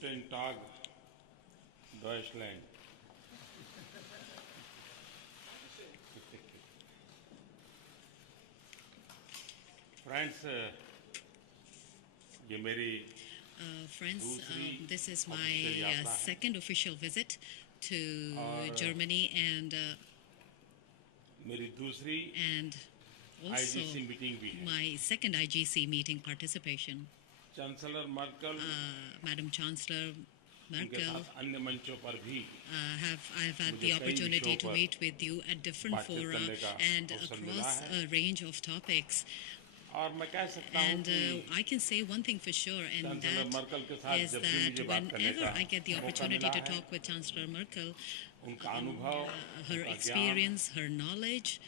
Guten Tag, Deutschland. Friends, ये मेरी Friends, दूसरी this is my official यात्रा है second official visit to और Germany and मेरी दूसरी also IGC मीटिंग भी है. my second IGC meeting participation. Chancellor Merkel Madam Chancellor उनके Merkel, साथ अन्य मंचों पर भी I've had मुझे the कई opportunity विषयों to पर meet with you at different बातचीत fora करने का and अवसर मिला across है. a range of topics. और मैं कह सकता हूँ And कि I can say one thing for sure, and chancellor that Merkel के साथ is जब भी that मुझे बात करने whenever का I get the मौका opportunity मिला to है, talk with Chancellor Merkel, उनका अनुभव, her उनका ज्ञान, experience, her knowledge,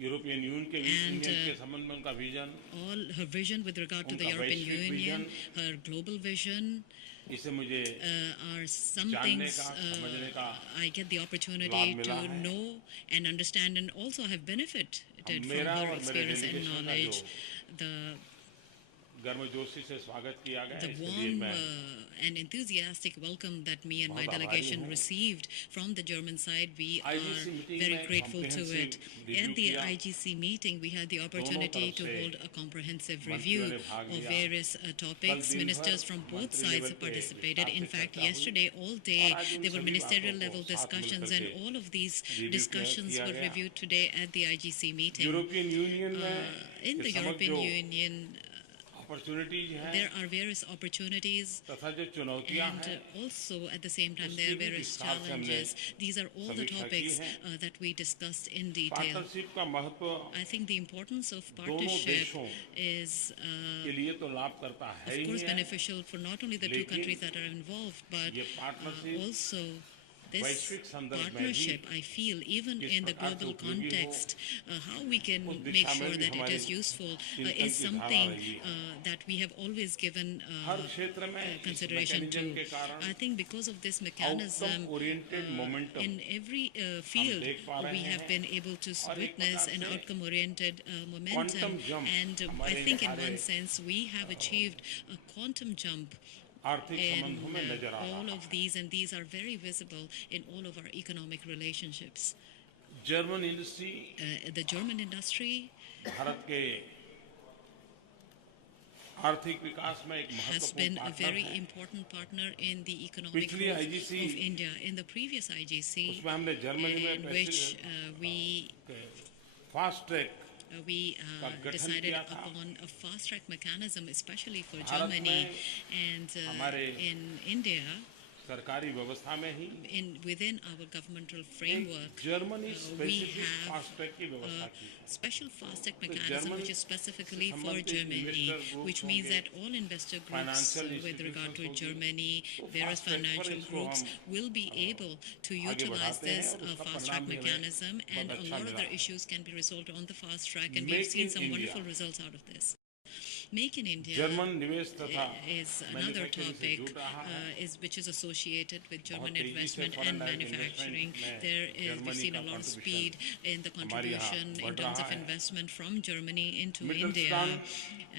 European and union के संबंध में उनका vision, all her vision with regard to the उनका European वैश्विक Union, vision, her global vision, इसे मुझे are some जानने things का, समझने का I get the opportunity लाभ मिला to है. know and understand, and also have benefited from मेरा her और मेरे experience and डेलीगेशन का knowledge. जो गर्मजोशी से स्वागत किया गया, The इसलिए warm मैं and enthusiastic welcome that me and my बहुत आभारी delegation हूँ. received from the German side, we are IGC meeting very में grateful to it. comprehensive review At the किया. IGC meeting, we had the opportunity तरफ to से hold a comprehensive मंत्रियों review ने भाग of लिया. various topics. दिन Ministers भर from both मंत्री sides लेवल पे participated. विस्तार In से fact, चर्चा हुई. yesterday all day और आज उन there were सभी ministerial बातों को level साथ discussions, मिलकर and के all of these review discussions किया were गया. reviewed today at the IGC meeting. European union में In the के समक्ष European जो Union, अपॉर्चुनिटीज हैं there are various opportunities, तथा जो चुनौतियां and हैं, also at the same time उसकी there are भी various विस्तार से हमने challenges. These are all the समीक्षा की topics है. that we discussed in detail. Partnership का महत्व I think the importance of दोनों partnership देशों is के लिए तो लाभ करता है of ही course है, beneficial for not only the two लेकिन countries that are involved, but ये पार्टनरशिप also this वैश्विक संदर्भ में भी partnership, I feel, even किस in the प्रकार से global उपयोगी हो, context, how we can उस make दिशा में sure भी that it हमारी is useful चिंतन is की धारा something रही है. that we have always given हर क्षेत्र में इस consideration मैकेनिज्म के to. कारण I think because of this outcome mechanism, oriented momentum in every field, देख पा रहे we have हैं. been able to और एक witness प्रकार an से outcome-oriented momentum, quantum jump and I हमारे think in सारे one sense we have achieved a quantum jump आर्थिक in संबंधों में नजर आ all रहा of these, and these are very visible in all of our economic relationships. है. German industry The German industry Bharat के आर्थिक विकास में एक has महत्वपूर्ण been a पार्टनर very है. important partner in the economic पिछली growth IGC of India. In the previous IGC, उसमें हमने जर्मनी in में which we फास्ट ट्रैक का गठन decided किया था. upon a fast-track mechanism, especially for Bharat Germany, में and हमारे in India, सरकारी व्यवस्था में ही within our governmental एक framework, Germany we specific have fast track की व्यवस्था a की. special fast-track mechanism Germany which is specifically for संबंधित Germany, investor groups which means होंगे, that all investor groups financial with regard to institutions होंगी, Germany, तो various fast track पर financial इसको groups हम will be able to आगे utilize बढ़ाते हैं this और उसका fast-track परिणाम भी हमें mechanism, and बहुत a अच्छा lot of मिला their है. issues can be resolved on the fast track, and Make we've seen in some India. wonderful results out of this. Make in India German निवेश तथा is another manufacturing से topic जुड़ रहा है. which is associated with German तेजी से investment foreign and direct manufacturing. investment में There is, we've Germany seen का a lot of contribution speed in the हमारे यहाँ contribution in बढ़ terms रहा of है. investment from Germany into Mittelstand India,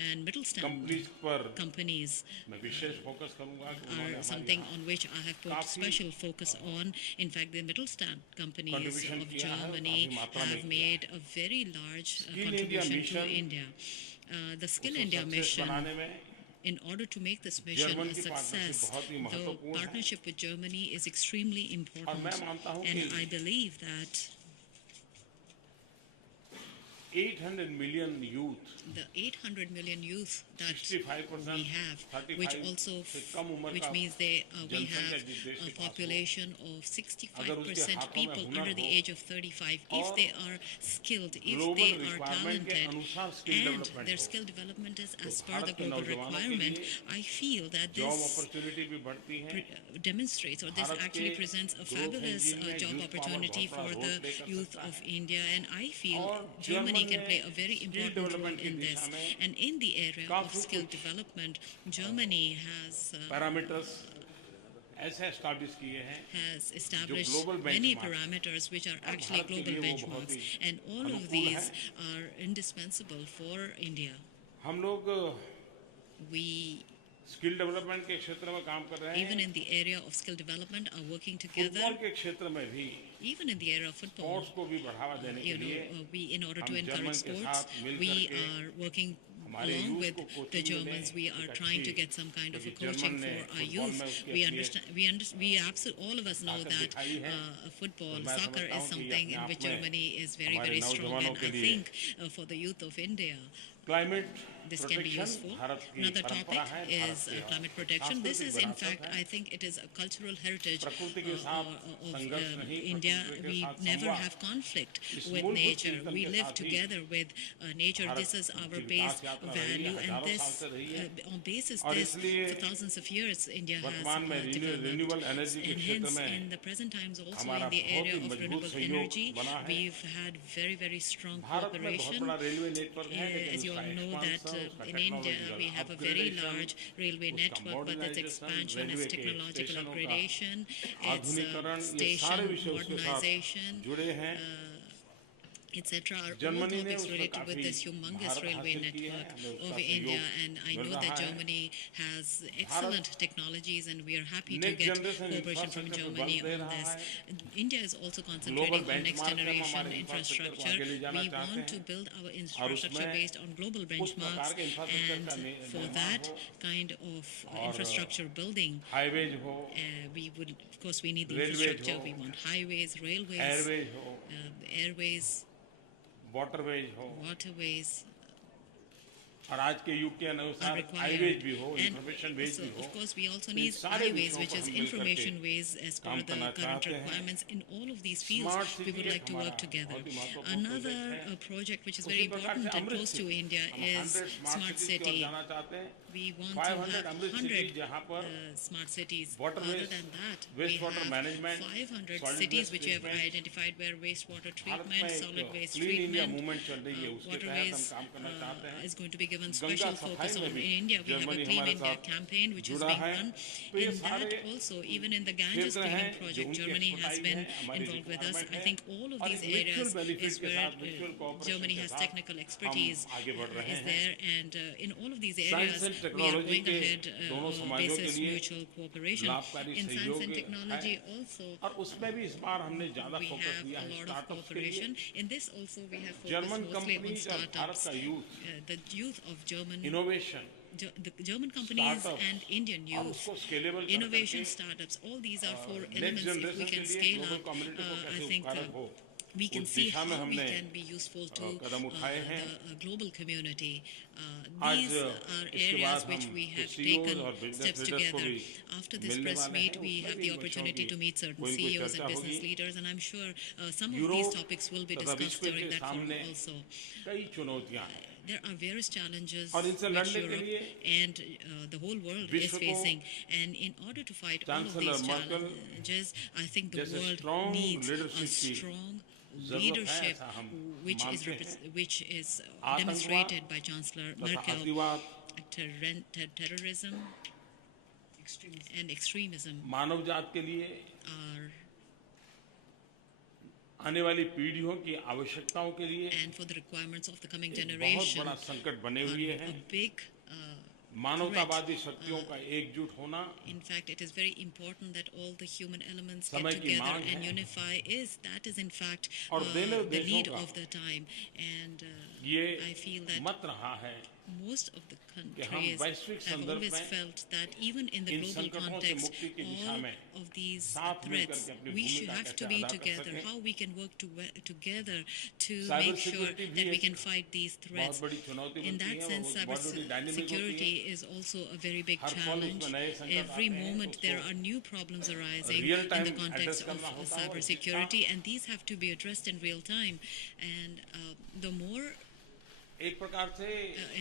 and Mittelstand companies पर companies मैं विशेष focus करूंगा कि उन्होंने are हमारे something यहाँ on which I have put काफी special focus on. In fact, the Mittelstand companies contribution of किया है, Germany काफी मात्रा में have किया made a very large Skill India contribution to mission India. The Skill उसको India सक्सेस mission, बनाने में in order to make this mission German a की पार्टनरशिप success, बहुत ही the महत्वपूर्ण है. partnership with Germany is extremely और important. मैं मानता हूँ And कि I believe that 800 million youth the 800 million youth that 65% we have, which 35 also, से कम उम्र which का means we जनसंख्या have जिस देश a के पास हो, population of अगर उसके 65% हाथों में people हुनर under the हो age of 35, और if they are skilled, if global they are requirement के talented, अनुसार skill and development their हो, skill development is as per Bharat the के global नौजवानों के requirement, लिए I feel that job this opportunity भी बढ़ती है. demonstrates, or this Bharat actually के presents a growth fabulous engine में job youth power opportunity बहुत बड़ा for role the play कर youth सकता of है. India, and I feel और Germany जर्मन can play में a very skill important role development की in दिशा this. में And in the area of काफी skill कुछ development, Germany has पैरामीटर्स ऐसे एस्टैब्लिश किए हैं has established global many benchmark parameters which are और actually Bharat के global लिए वो बहुत benchmarks, he and all of अनुकूल these है. are indispensable for India. हम लोग We स्किल डेवलपमेंट के क्षेत्र में काम कर रहे हैं, even in the area of skill development, are working together. Football के क्षेत्र में भी Even in the area of football, sports को भी बढ़ावा देने के लिए we, in order to हम encourage जर्मन के sports, साथ मिल we करके are working हमारे along youth with को the कोचिंग Germans. मिले, We are एक trying to अच्छी, get some kind of a क्योंकि coaching जर्मन ने for our फुटबॉल youth. में उसकी We अपनी understand. We absolutely all of us know ताकत that दिखाई है। football, तो मैं soccer समझता is हूँ कि something अपने in आप which में Germany is very हमारे very strong. नौजवानों And के I लिए think for the youth of India, climate this can be protection useful. Bharat की Another परंपरा topic है, भारत is की climate protection. This is, सांस्कृतिक in विरासत fact, है। I think it is a cultural heritage प्रकृति के साथ of संघर्ष नहीं, India. प्रकृति के We साथ never संवाद। have conflict इस with मूलभूत nature. चिंतन We के live साथ ही together with nature. Bharat This is our की base विकास यात्रा रही है, value, and हजारों this साल से रही है। on basis और this इसलिए for thousands of years India has वर्तमान में developed. रिन्यूएबल एनर्जी के And क्षेत्र hence, में in the present times, also हमारा in the बहुत area ही of मजबूत renewable सहयोग energy, बना है। we've had very very strong Bharat में बहुत cooperation. बड़ा रेलवे नेटवर्क है, लेकिन As you उसका all know that एक्सपांशन, उसका in India we technological have a very upgradation, large railway उसका network, but its modernisation, expansion, railway its के technological स्टेशनों का upgradation, its आधुनिकीकरण, ये station सारे विषय उसके साथ modernization, जुड़े हैं। etc. are all जर्मनी ने topics उसमें related with काफी this humongous महारत railway हासिल की है, network हमें उसका of सहयोग India, and I mill know रहा that है। Germany has excellent technologies, and we are happy to next get generation cooperation from infrastructure पे Germany बल दे on रहा this. है। India is also global concentrating on next benchmark में हम generation हमारे infrastructure को infrastructure. आगे ले जाना We चाहते want to हैं build our और infrastructure उसमें based on global उस प्रकार benchmarks, के इंफ्रास्ट्रक्चर and का for निर्माण that हो kind of और infrastructure building, हाईवेज हो, we would, of course, we need the Railways infrastructure. ho, We want highways, railways, Airways हो, airways, वाटरवेज हो, waterways और आज के युग के are अनुसार required. हाईवेज भी हो, And इंफॉर्मेशन वेज so, भी हो। of course, we also in need सारे highways, विषयों which पर is हम मिल information करके ways as per काम the करना current चाहते हैं। requirements. In all of these fields, smart we city would एक like to work हमारा together. बहुत ही महत्वपूर्ण Another प्रोजेक्ट है। project which is उसी very प्रकार से important and AMRUT close to city, India हम is 100 smart सिटीज की ओर city. जाना चाहते हैं। We want to 500 have AMRUT 100 cities जहाँ पर smart cities. waterways, Other than that, we waste water have management, 500 solid cities waste which we have treatment. identified where wastewater Bharat treatment, में solid waste clean India treatment, movement चल रही है, उसके तहत हम waterways काम करना चाहते हैं। is going to be given Ganga special सफाई focus में on. भी In India, we have a Germany Clean हमारे India साथ campaign which is जुड़ा being है। run. तो ये In that सारे also, even in the Ganges क्षेत्र हैं cleaning जो project, उनकी Germany has expertise been है, हमारी involved with us. requirement I है। think all of और these एक mutual areas benefit is के where साथ, mutual cooperation Germany के has साथ technical expertise हम आगे बढ़ रहे is हैं। there, and in all of these Science areas and we are technology going के ahead दोनों समाजों के basis लिए mutual cooperation. लाभकारी In science सहयोग and है technology also, और उसमें भी इस बार हमने ज्यादा we फोकस have दिया a है lot of स्टार्टअप्स के लिए। cooperation. In this also we have focused German mostly on companies और भारत startups. का youth The youth of German, innovation the German companies Startups. and Indian और youth, उसको scalable कर innovation करके startups, all these are four next elements. If we generation के can लिए scale global up, community को I कैसे think उपकारक हो, we can उस see दिशा में how we हमने can be useful to कदम उठाए हैं। the global community. आज These are इसके areas बाद which हम we कुछ have CEOs taken और business steps leaders को together. भी After this मिलने press वाले meet, हैं, we उसमें have भी the इन विषयों opportunity की to meet certain कोई CEOs चर्चा and business होगी। leaders, and I'm sure some of Europe these topics will be तथा discussed विश्व during के that forum सामने also. कई चुनौतियां हैं There are various challenges और इनसे which लड़ने के Europe लिए and the whole world is विश्व को facing, and in order to fight all of chancellor these Merkel challenges, I think the जैसे world strong needs a leadership की strong जरूरत है, leadership, ऐसा हम which is मानते हैं। which is आतंकवाद demonstrated by Chancellor तथा Merkel. अतिवाद, Terrorism and extremism मानव जात के लिए are, आने वाली पीढ़ियों की आवश्यकताओं के लिए and for the requirements of the coming एक बहुत generation, बड़ा संकट बने are हुए a हैं। big मानवतावादी शक्तियों का एकजुट होना In fact, it is very important that all the human elements get समय की together मांग and है। unify. That is in fact और देश the देशों need का of the time, and ये I feel that मत रहा है most of the कि हम countries वैश्विक have संदर्भ always में felt that even in the in global संकटों से context, मुक्ति की दिशा all में of these साथ मिल threats, करके अपनी we should भूमिका have to कैसे be अदा कर together, सकें। how we can work together to Cyber make sure security भी that we एक can fight these बहुत threats. बड़ी चुनौती In बनती that है, वो sense, बहुत बड़ी डायनेमिक होती cybersecurity है। is also a very big हर पल challenge. उसमें नए संकट Every आते हैं, moment there उसको are new problems arising real in time the context address of करना होता है और cybersecurity, and these have to be addressed in real time. And the more एक प्रकार से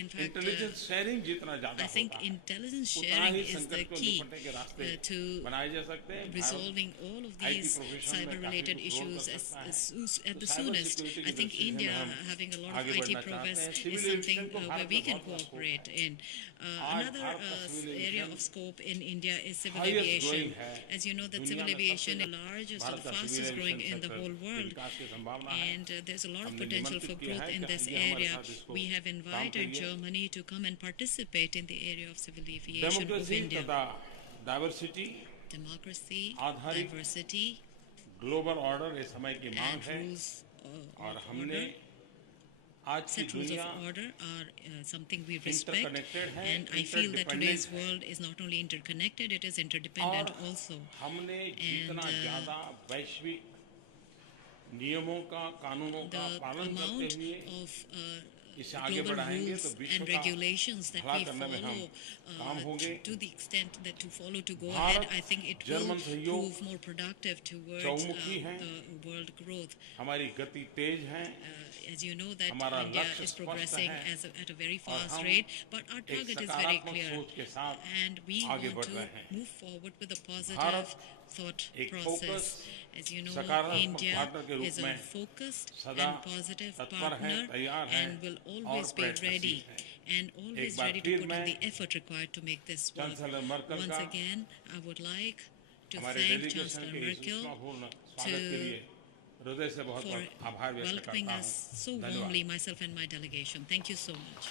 in fact, इंटेलिजेंस शेयरिंग जितना ज्यादा I think होता है intelligence उतना sharing ही is the संकट को key निपटने के रास्ते to बनाए जा सकते हैं। resolving all of IT these profession में cyber-related काफी कुछ रोल issues कर सकता है। at the तो soonest. cyber security I की think दृष्टि से India हम having a lot of आगे IT बढ़ना progress चाहते हैं। is Civil something aviation को where भारत we में can बहुत बड़ा scope cooperate in. आज Another भारत का civil area aviation of scope in India is civil highest aviation. growing है। As you know, that दुनिया civil में aviation सबसे is the largest Bharat or का civil fastest growing aviation in the sector whole के world. विकास की संभावना है। And there's a lot of हमने potential for निमंत्रित किया growth है in कि this ये हमारे area. साथ इस इसको We have काम invited करिए। Germany to come and participate in the area of civil aviation of democracy India. तथा डाइवर्सिटी, Democracy, आधारित diversity, ग्लोबल ऑर्डर ये समय की मांग and है। rules और of हमने order. आज की Set rules of दुनिया order are something we respect, interconnected है, and I feel that today's interdependent है। world is not only interconnected, it is interdependent और also. हमने जितना And ज्यादा वैश्विक नियमों का, कानूनों का the पालन करते amount हुए of इसे आगे global बढ़ाएंगे तो rules विश्व and का regulations that भला we करने में हम follow काम होंगे। to the extent that to follow to go Bharat ahead, I think it will German सहयोग prove more productive towards चौमुखी है। the world growth. हमारी गति तेज है, As you know that हमारा India लक्ष्य is स्पष्ट progressing है at a very और fast हम rate, but our एक target is very सकारात्मक clear, सोच के साथ and we आगे want बढ़ to रहे हैं। move forward with a positive Bharat thought एक process. Focus As you know, सकारात्मक India पार्टनर के is रूप a में focused सदा and positive तत्पर है, partner तैयार है and will और always be प्रयत्नशील ready है। and always bar ready to फिर put in मैं the effort required to make this work. Chancellor Merkel Once का again, I would like to हमारे thank डेलीगेशन Chancellor के इस Merkel उष्मापूर्ण स्वागत के लिए हृदय से बहुत for बहुत आभार व्यक्त welcoming करता us हूँ। so धन्यवाद। warmly, myself and my delegation. Thank you so much.